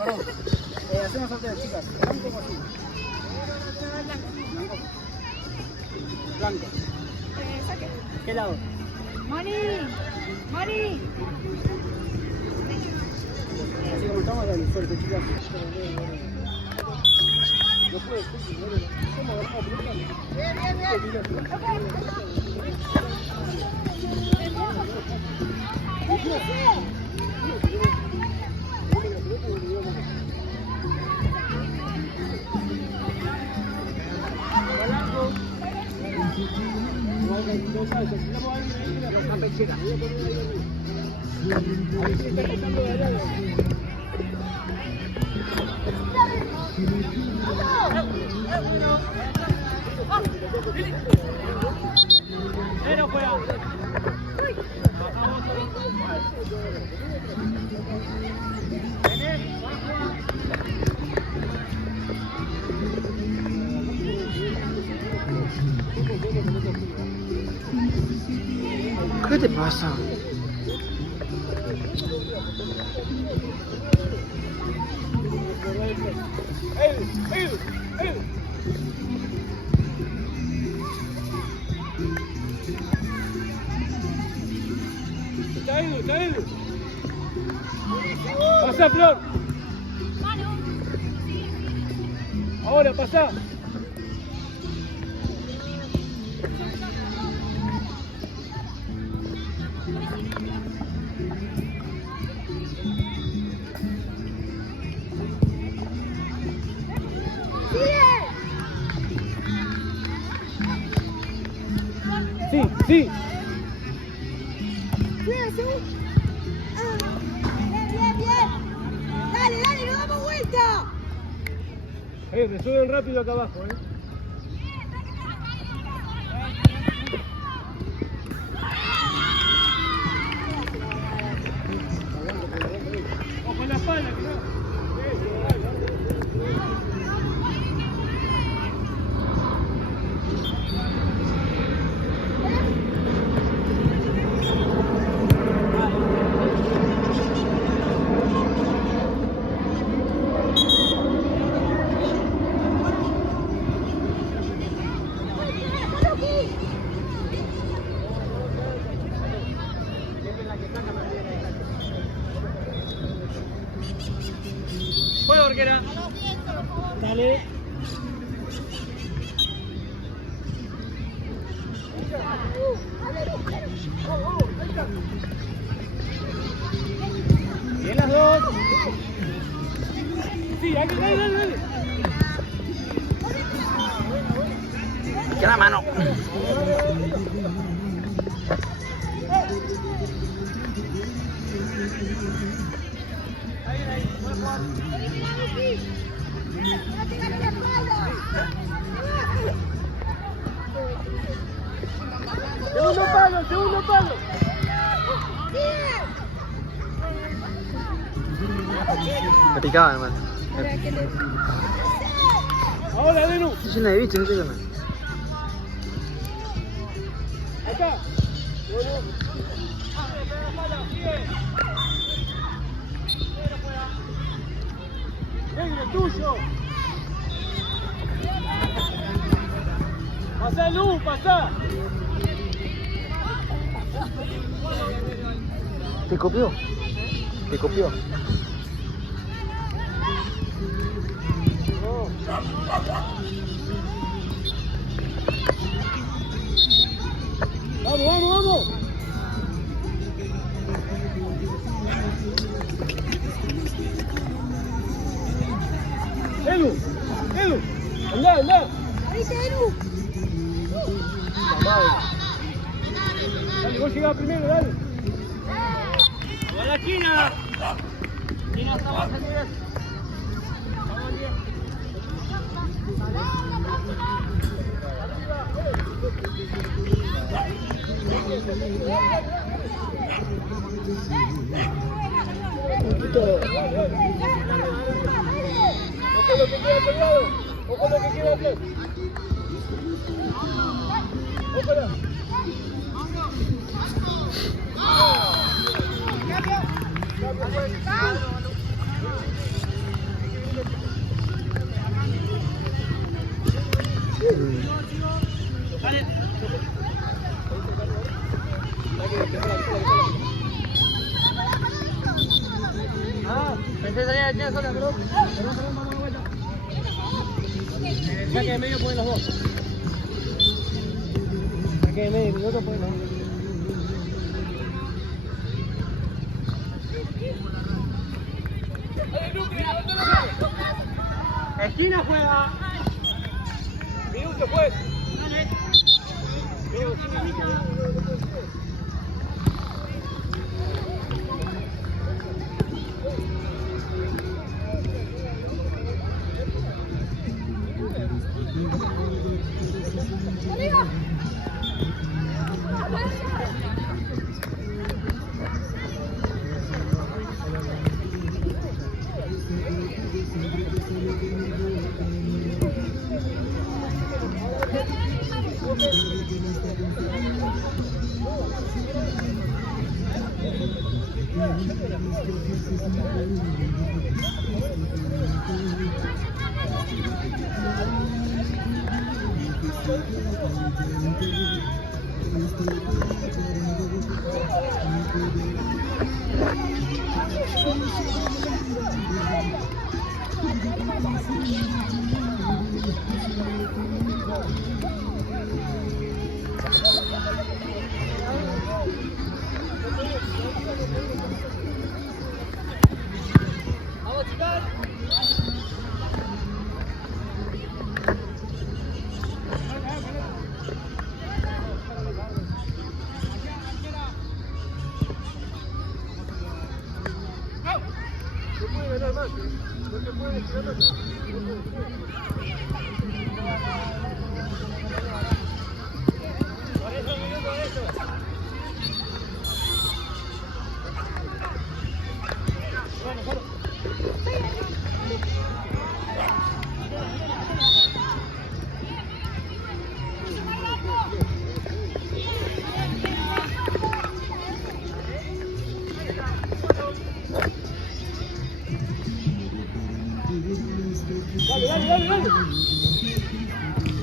Hacemos sorteo, chicas. Blanco o azul. Blanco. ¿Qué lado? ¡Mari! ¡Mari! Así como estamos, dale, fuerte, chicas. No puedes, ¿cómo agarrar la pelota? ¿Qué te pasa? Está ido. Pasa, Flor. Ahora, pasa. Sí. Dale, nos damos vuelta. Me suben rápido acá abajo, Ojo en la espalda, que no. Juega, Orquera. Dale. Bien las dos. Sí, aquí, dale. ¡Que la mano! Segundo palo. Me picaba, hermano. Ahora, Denu. Yo no he visto, no sé qué más. Acá. Negro, tuyo. Pasá, Luz, pasá. ¿Te copió? Vamos. Edu, anda. Ahorita, Edu. Dale, vos llegás primero, dale. ¡A la esquina! Esquina, estamos en 10. Estamos en 10. Ojo lo que queda pegado. Ojo lo que queda atrás. Ójala. Saque de medio pueden los dos. Saque de medio, el otro pueden los dos. Esquina juega. Minuto pues. Dale.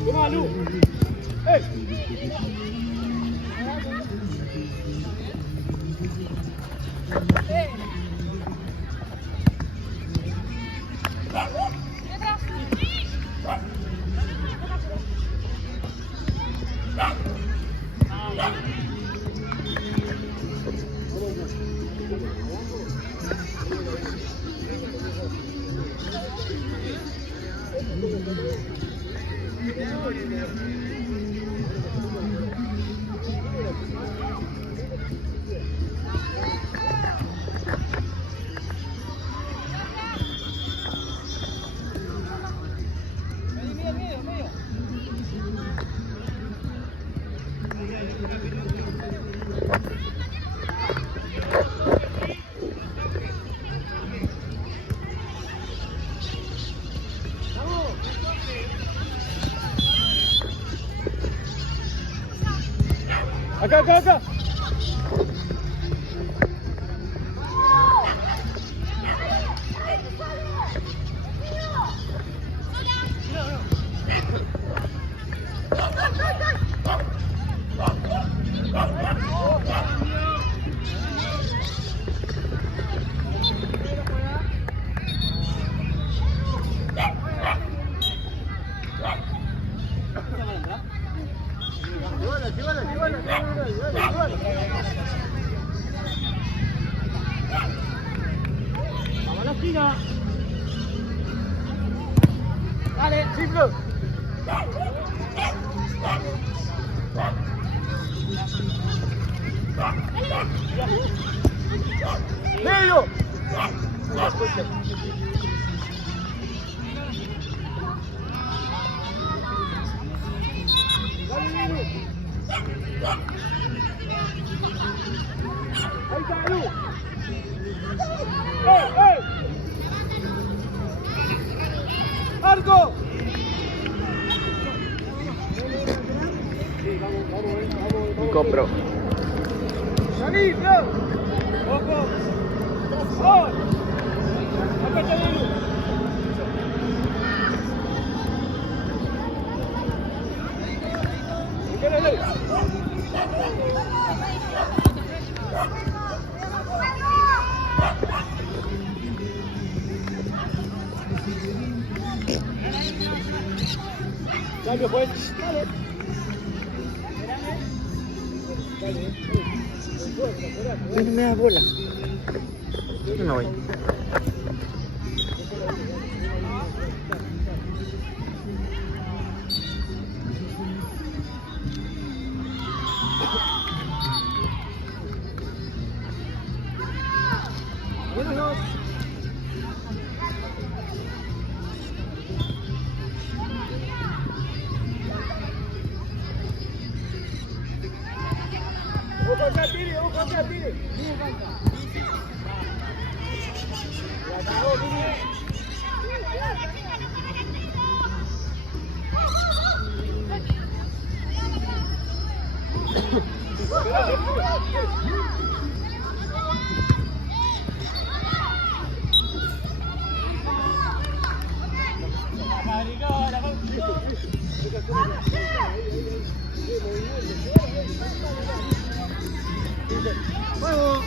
Toma, Lu. Acá. Vamos a la esquina. Dale, chiflo. Medio. Ahí está, Lu. ¡Ey! ¡Arco! GoPro. ¡Salí, Flo! ¡Ojo! ¡Oh! ¡Acá está Lu! Cambio, pues. Dale. Dale. No me da bola. Yo me voy. Buenos. Ojo acá, tire, ojo acá, tire. La cagó, tire. Vamos.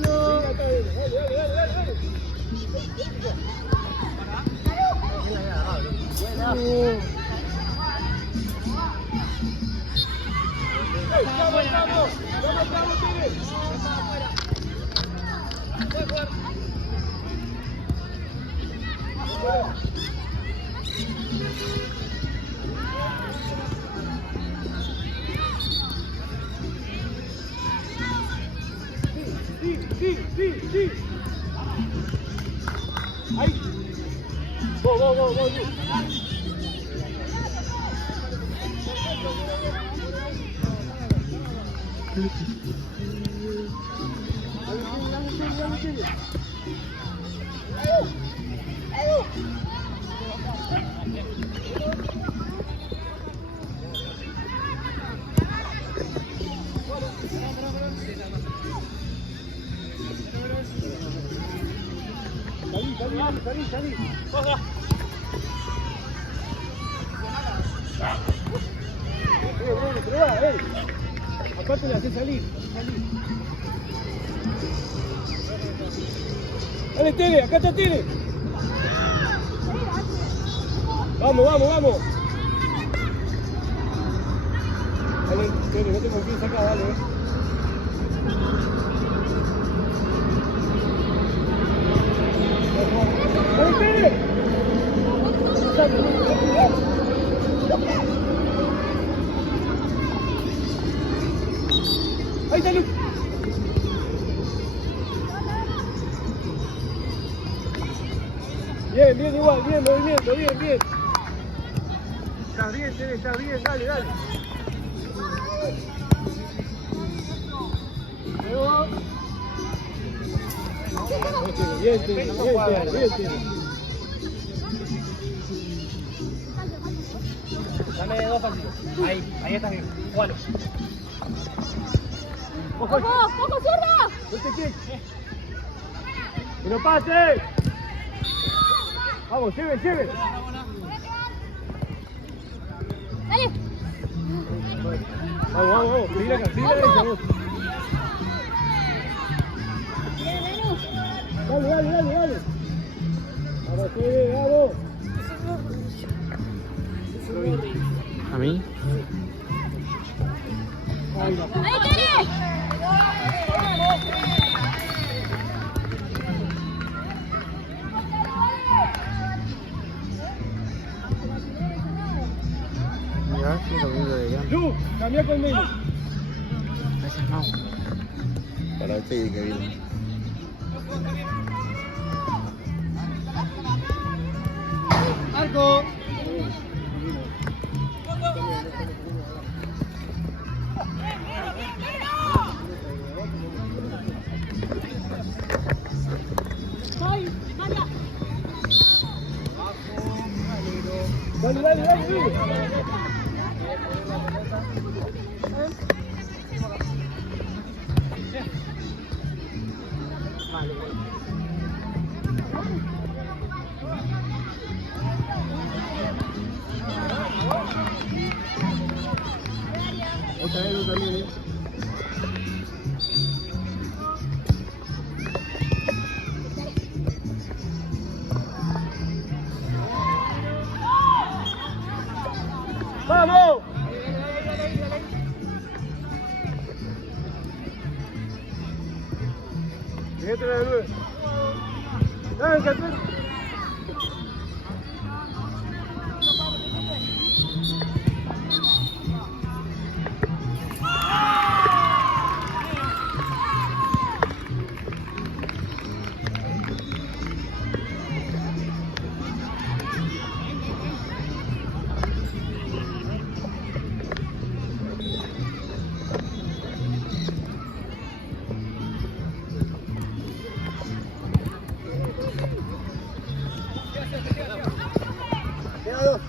No. Dale, dale. Sí. Ahí. Go. Salí. Baja. Aparte le hace salir. Dale, Tele, acá está Tele. Vamos. Dale, Tele, no te confíes acá, dale. ¡Dale, Tele! ¡Ahí está, Luke! Bien, igual, bien movimiento, bien. Estás bien, Tele, estás bien, dale. Bien, Tele. Dame 2 pasitos. Ahí está bien. Jugalo. ¡Ojo, zurda! ¡No te quieres! ¡Que no pase! Vamos, lleve. Dale. Vamos. Seguir acá, vamos. Dale. Vamos. ¿A mí? ¡Ahí, Tele! Ya, sí, lo mismo de ya. Lu, cambia conmigo. Gracias, Mau. Para el Fede que viene. Arco. Dale. Otra vez, también. Queda dos.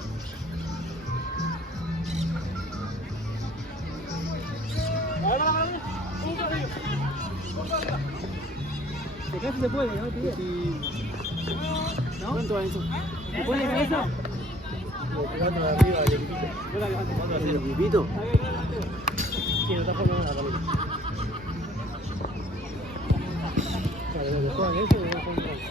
De casi se puede, no te digas. ¿No? ¿Cuánto va eso? ¿Se puede de cabeza? Jugando de arriba al equipito. Yo la levanto cuando ¿El equipito? Sí, no está formando la cabeza. Claro, lo que juegan eso y no juegan eso.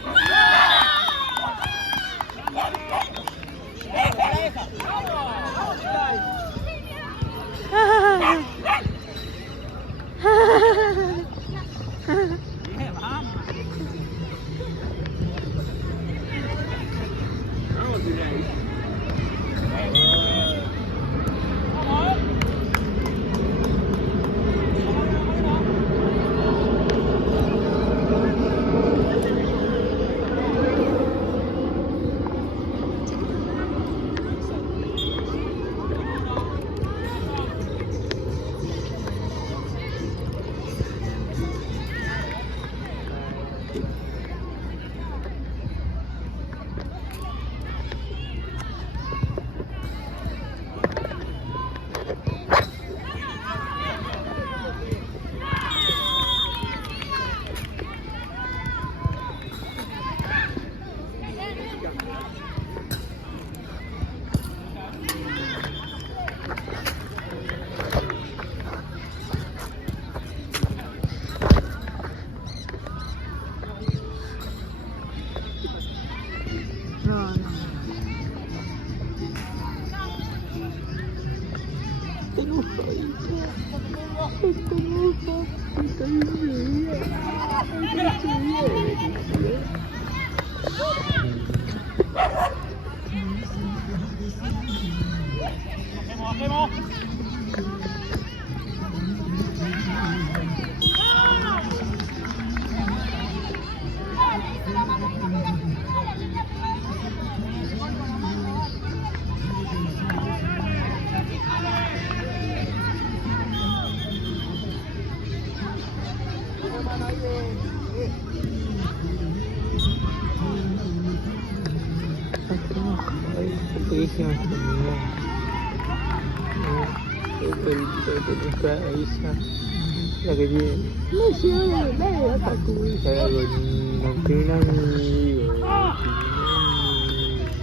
La que tiene. No se haga nada, Paco. Se haga con un amigo.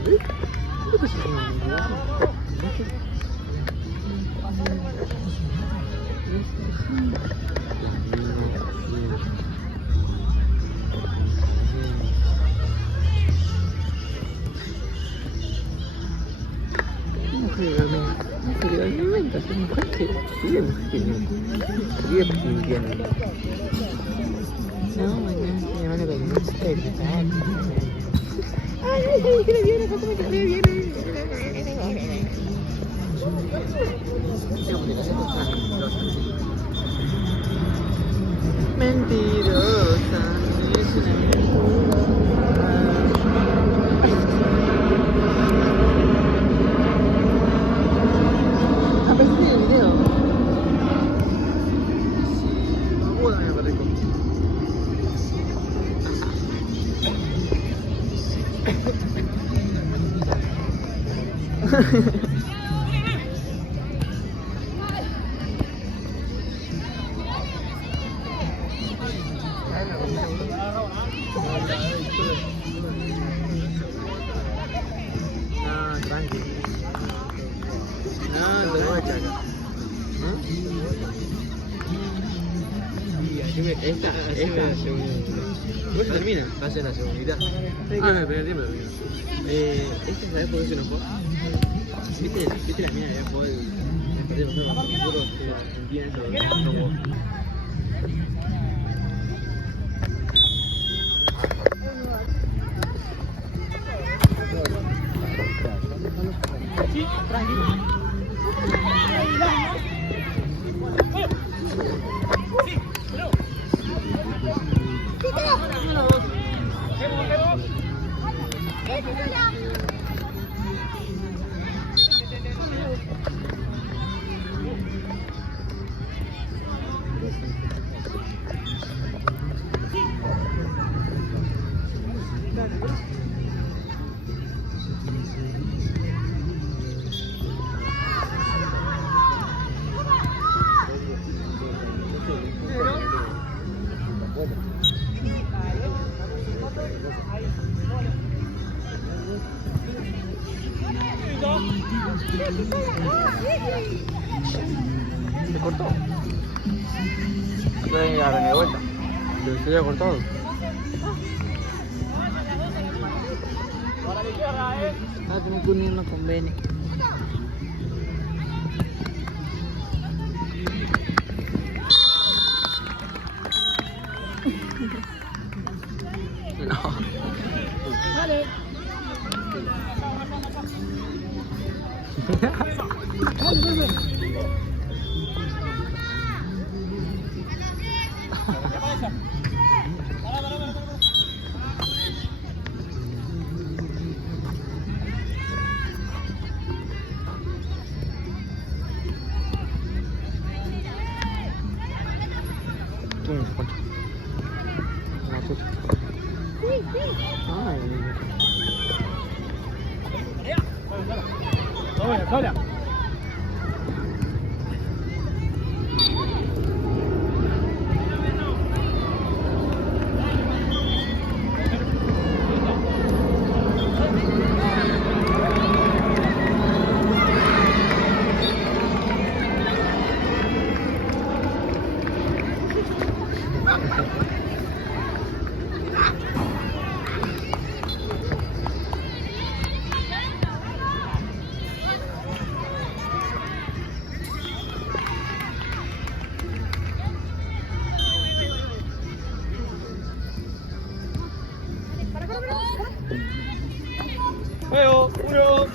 ¿Qué pasa con un amigo? Realmente esa mujer que sigue mintiendo. No, mañana estoy llamando con música de gritar. Ay, no, que le viene, ¿cómo que le viene? Mentirosa, es una mentira. Aparece en el video. Sí, me aparezco. No, tranqui. No, te voy a echar. Esta la segunda. ¿Vos se termina? Va a ser la segunda. Ah, me pegué el tiempo. ¿Esta sabés por qué se enojó? ¿Viste la mina que había jugado el partido pasado? No me acuerdo en quién eso lo jugó. Sí, tranquilo. Se cortó. Entonces arranqué de vuelta. Pero se había cortado. Para la izquierda, Ah, tenés que unirnos con Bene. No. Dale. ¿Quién es, Concha? La tuya. Ay. Sola, sola. Veo, uno.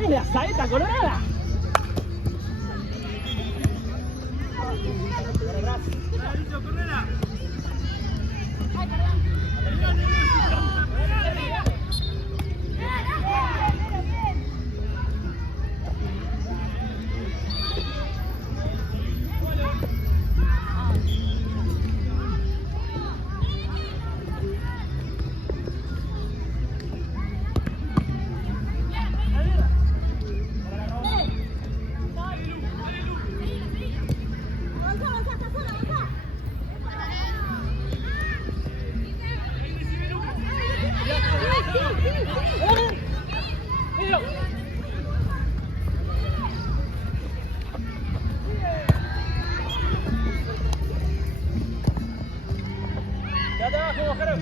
¡Es la saeta colorada! ¡Quédate abajo, Jero!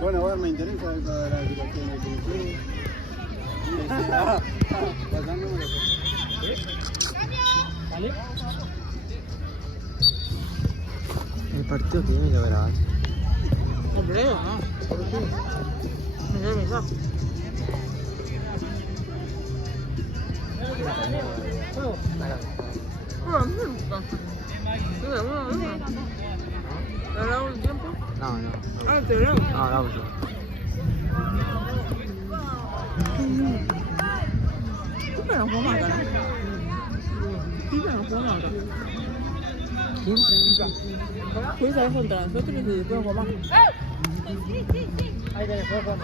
Bueno, a ver, me interesa toda la situación del club. Pasándome ¿Vale? El partido que viene lo grabas. No creo, ¿no? ¿Por qué? Me da mensaje. No, me gusta. ¿Te habrá un tiempo? No, no. Ah, te verán. No, no, no. Siempre nos jugamos acá, ¿no? Siempre nos jugamos acá. ¿Quién? Puedes saber contra nosotros y después jugamos. Ahí tenés, juego.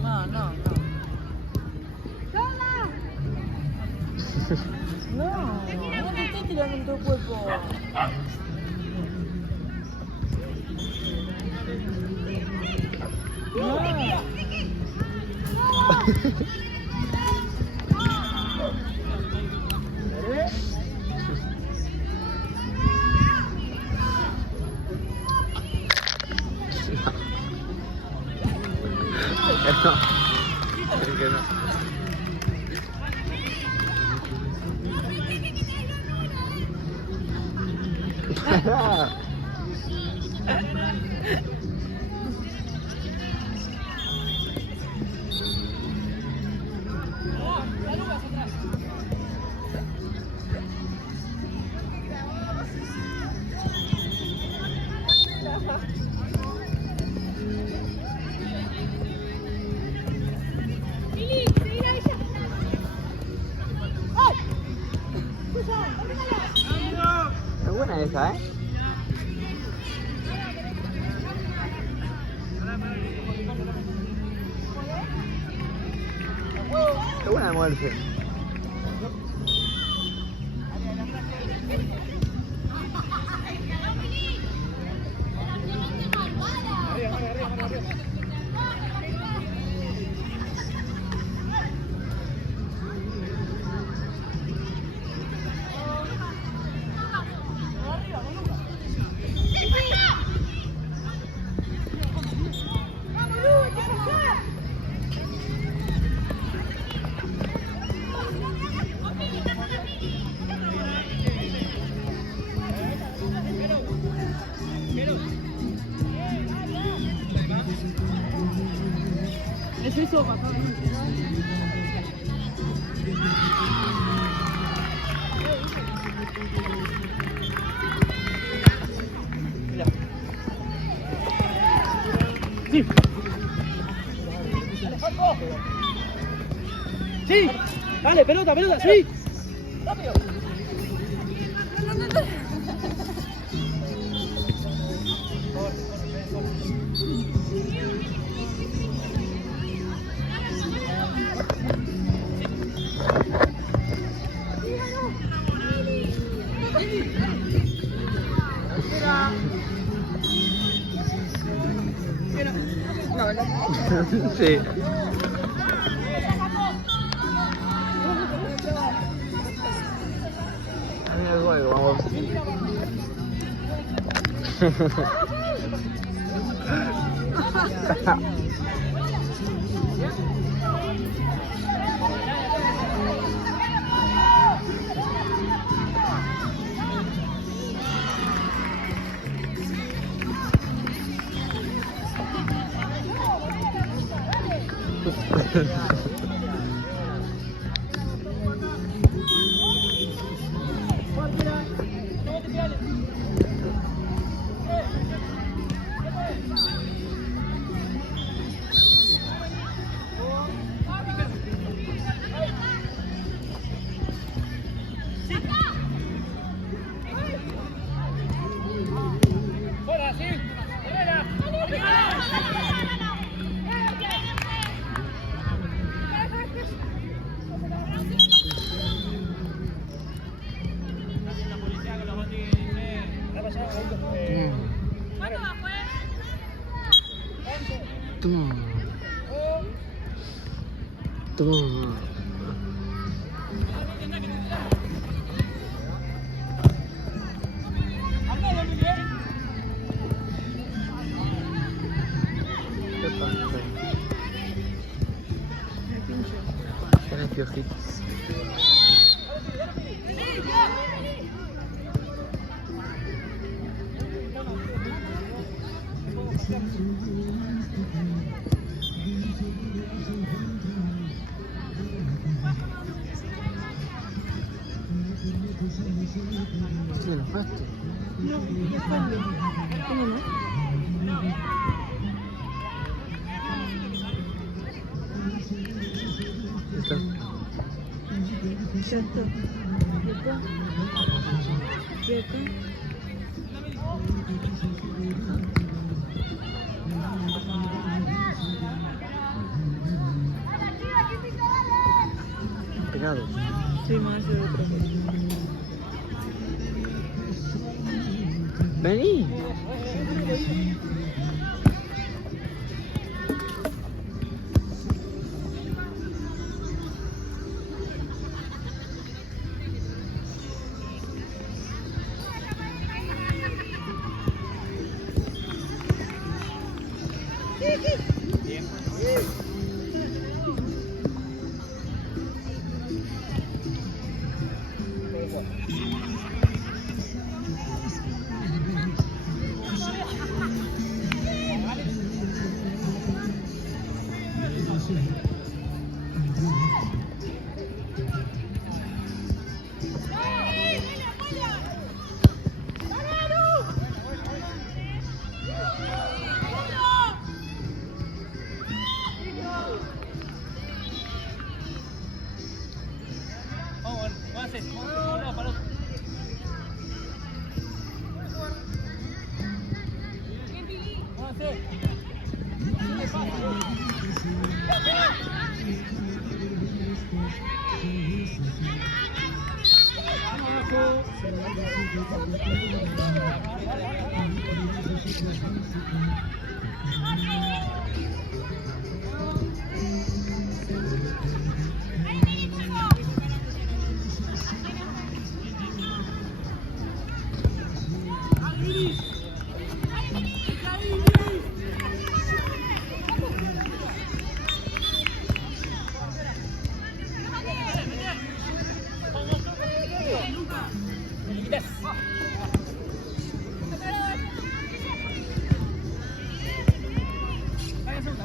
No, no, no. No, no te estés tirando en tu cuerpo. No. Es que no. Es buena esa, ¿eh? Es buena de moverse. Eso hizo papá. Sí. Sí. Dale, pelota, pelota, sí. Rápido. Sí. Mira el juego, vamos. Hola, sí. Toma. Toma. ¿Qué pasa? Tiene piojitos. ¿Qué los pastos? No, ya está. ¿Cómo no? Está. Ya está. ¿Y acá? ¿Y acá? Pegados. Sí, me hace otra cosa. Vení.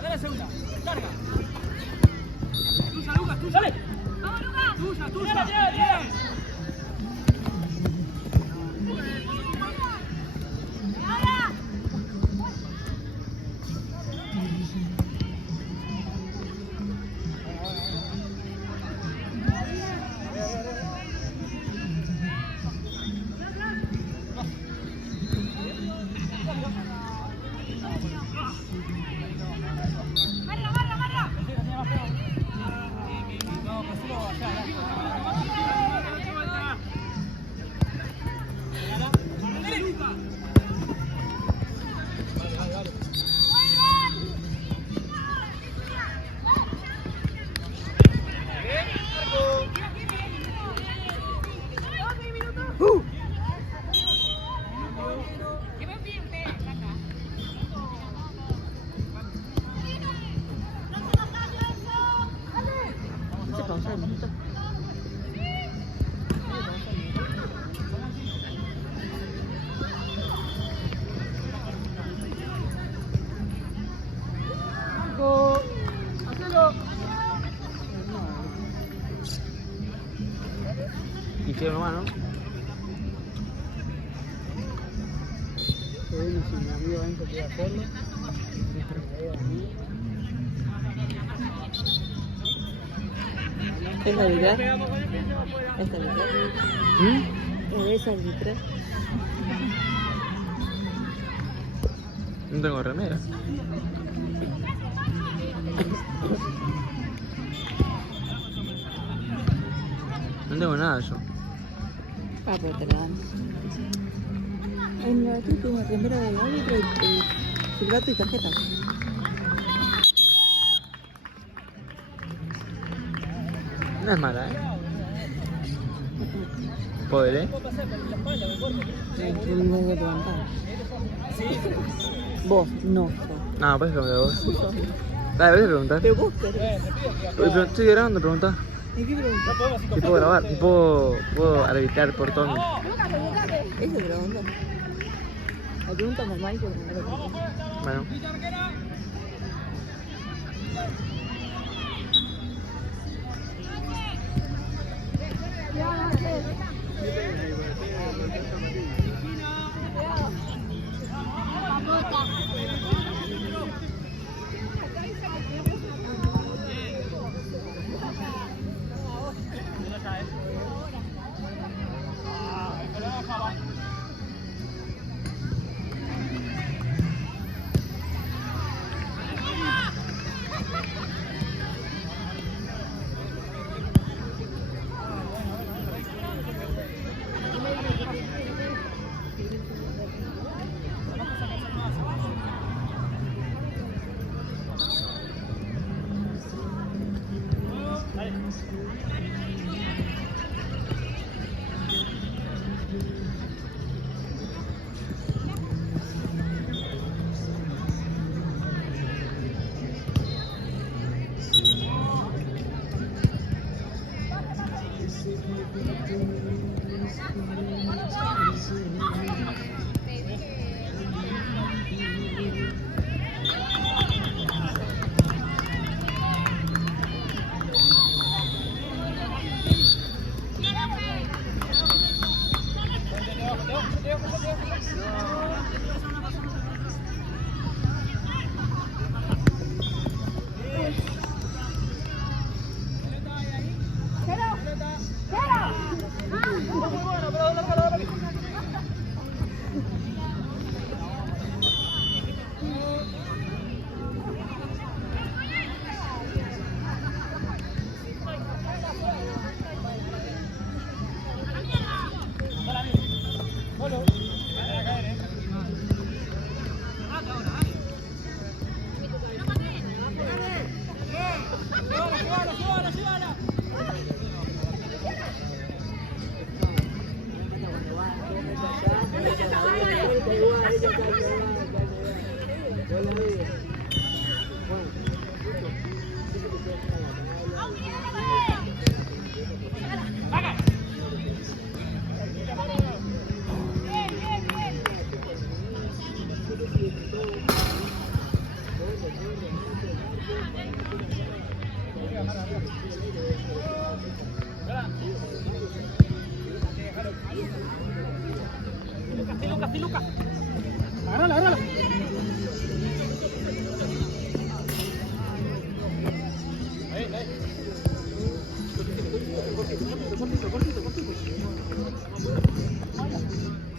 Dale segunda, carga. Tuya, Lucas, tuya. Dale. Vamos, Lucas. Tuya, tuya. Bien. Hicieron nomás, ¿no? Bueno, si mi amigo Enzo quiere hacerlo, ¿Es arbitrar? ¿Es arbitrar? ¿Es arbitrar? No tengo remera. No tengo nada yo. Ah, pero te la dan. En la que tengo una remera de árbitro y silbato y tarjeta. No es mala, ¿eh? Poder, ¿eh? Yo me voy a levantar. Vos, no. No, puedes preguntar vos. Dale, puedes preguntar. Pero vos querés. Estoy grabando, pregunta. ¿Y qué preguntas? Si puedo grabar, si puedo arbitrar por Tommy. Esa es la pregunta. La pregunta normal que primero. Bueno. Lucas. Agárrala. Ahí. Cortito.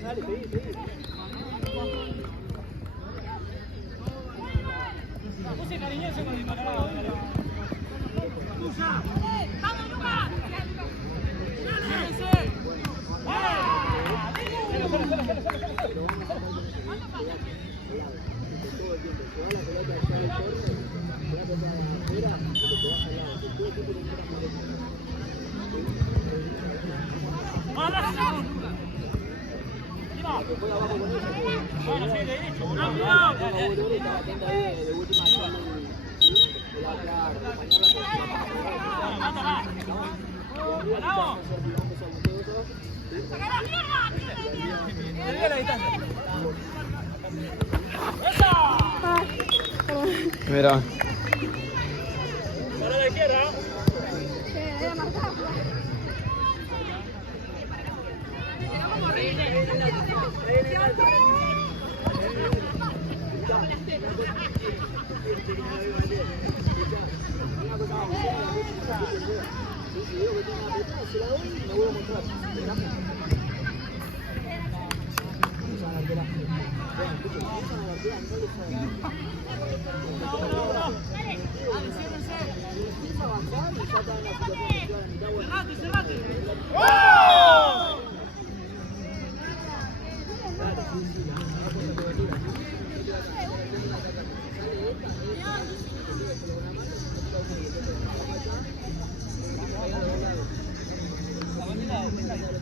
Dale, seguí. Puse cariñoso con el parado. ¡Vamos, Lucas! Bueno, sí, de derecho. Mira. Para la izquierda. Cerrate. La bandera